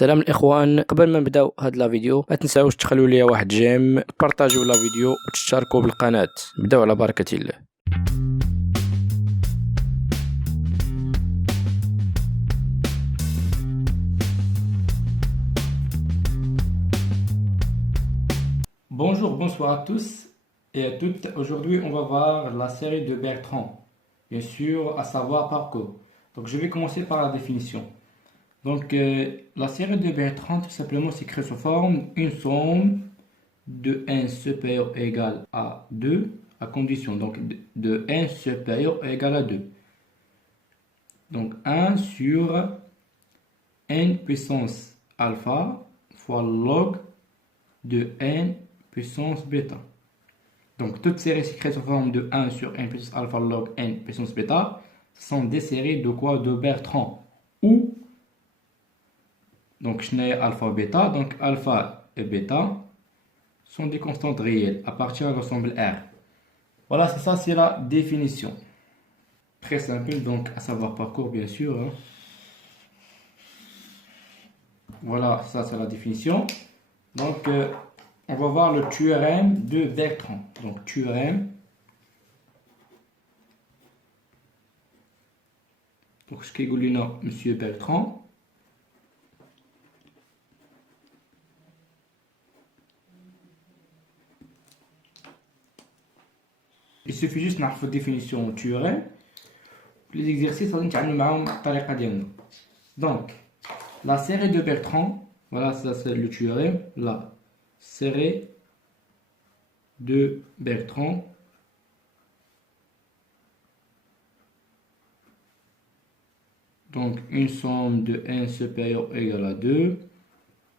سلام الاخوان، قبل ما نبداو هاد لا فيديو ما تنساوش تخلوا لي واحد جيم، تبارطاجيو لا فيديو وتشتركوا بالقناة. نبداو على بركة الله. Bonjour, bonsoir à tous et à toutes. Aujourd'hui, on va voir la série de Bertrand, bien sûr, à savoir parcours. Donc, je vais commencer par la définition. Donc, la série de Bertrand, tout simplement, s'écrit sous forme une somme de n supérieur ou égal à 2, à condition donc de n supérieur ou égal à 2. Donc, 1 sur n puissance alpha fois log de n puissance bêta. Donc, toutes séries écrites sous forme de 1 sur n puissance alpha log n puissance bêta sont des séries de quoi? De Bertrand. Ou, donc, je n'ai alpha bêta, donc alpha et bêta sont des constantes réelles à partir de l'ensemble R. Voilà, c'est ça, c'est la définition. Très simple, donc, à savoir parcours, bien sûr. Hein. Voilà, ça, c'est la définition. Donc, on va voir le théorème de Bertrand. Donc, théorème. Donc, ce qu'il dit là, Monsieur Bertrand. Il suffit juste de faire la définition du théorème. Les exercices, on va donc, la série de Bertrand, voilà, ça c'est le théorème. La série de Bertrand donc une somme de n supérieur ou égal à 2,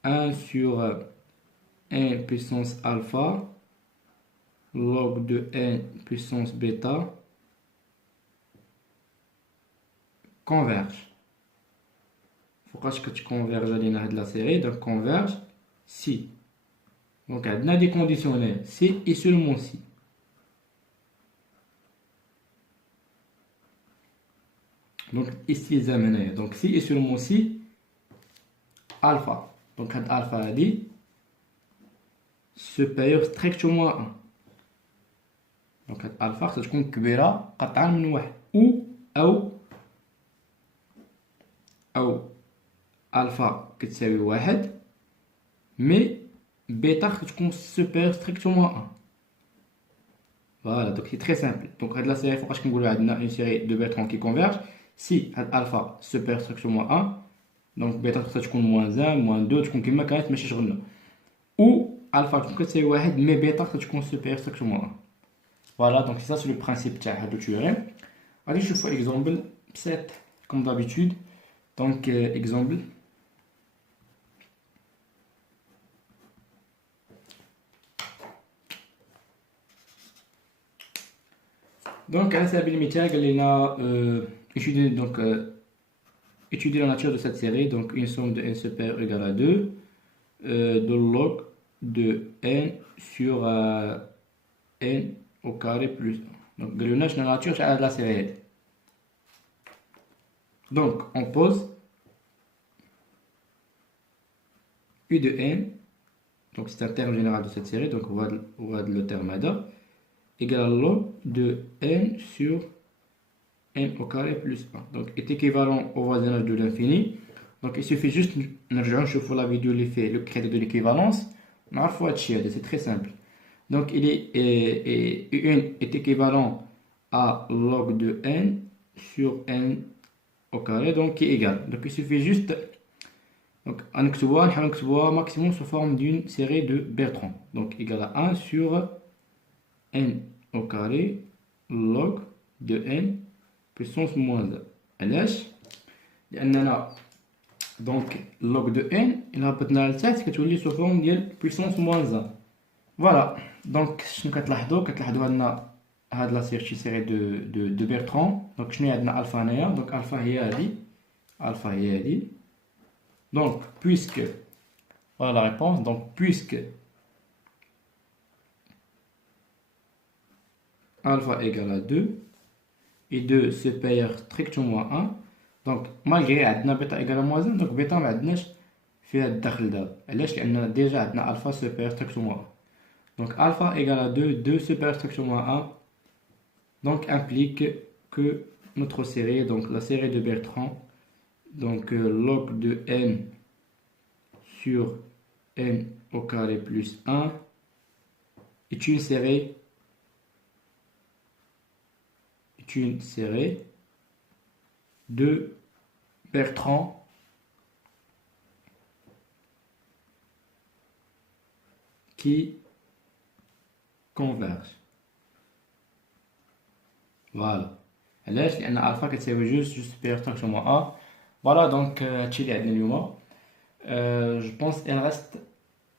1 sur n puissance alpha log de n puissance bêta converge. Pourquoi est-ce que tu converges à la série? Donc converge si. Donc on a des conditionnels si et seulement si. Donc ici les amener. Donc si et seulement si alpha. Donc alpha a dit supérieur strictement à 1. Donc alpha ça تكون كبيرة قطعا من واحد أو alpha كتساوي واحد mais bêta تكون supérieur strictement à 1. Voilà, donc c'est très simple. Donc la série فوقاش كنقولوا عندنا une série de Bertrand qui converge si alpha supérieur strictement à 1 donc bêta تكون moins 1 moins 2 تكون كما كانت ماشي شغلنا ou alpha تكون كتساوي واحد mais bêta تكون supérieur strictement à 1. Voilà, donc ça c'est le principe de théorème. Allez, je fais exemple 7 comme d'habitude. Donc, exemple. Donc, à la il a étudié la nature de cette série. Donc, une somme de n supérieur égale à 2 de log de n sur n au carré plus 1. Donc, la nature de la série. Donc, on pose U de n, donc c'est un terme général de cette série, donc on voit le terme ADA, égale à log de n sur n au carré plus 1. Donc, est équivalent au voisinage de l'infini. Donc, il suffit juste de regarder la vidéo, le crédit de l'équivalence. C'est très simple. Donc, UN est équivalent à log de n sur n au carré, donc qui est égal. Donc, il suffit juste, donc, on voit maximum sous forme d'une série de Bertrand. Donc, égal à 1 sur n au carré log de n puissance moins 1. Donc, log de n, il a peut-être sous forme de puissance moins 1. Voilà, donc je vais vous montrer la série de Bertrand. Donc je vais vous alpha. Donc alpha est dit. Donc puisque, voilà la réponse. Donc puisque alpha égale à 2 et 2 supérieur strictement à 1. Donc malgré bêta égale à moins 1, donc bêta ما عندناش في هاد الدخل دابا. علاش؟ لان ديجا عندنا الفا سوبر ستركتور موان. دونك الفا ايغال ا 2 2 سوبر ستركتور موان 1 donc implique que notre série, donc la série de Bertrand, donc log de n sur n au carré plus 1 est une série de Bertrand qui converge. Voilà. علاش؟ لان الفا كتساوي جوج سوبير ستركتور موان ا. فوالا دونك هادشي اللي عندنا اليوم. جو بونس il reste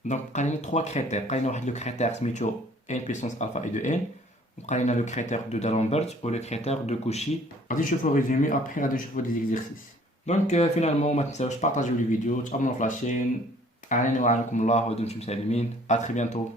donc بقى لنا 3 كريتير. بقى لنا واحد لو كريتير سميتو n puissance alpha et de n. وبقى لنا لو كريتير دو دالامبرت و لو كريتير دو كوشي. غادي نشوفو ريزومي ابخي غادي نشوفو دي زيكزيرسيس. دونك فينالمون ما تنساوش بارطاجيو لي فيديو، تابوناو في لاشين. اعاني وعليكم الله ودمتم سالمين. ا تري بيانتو.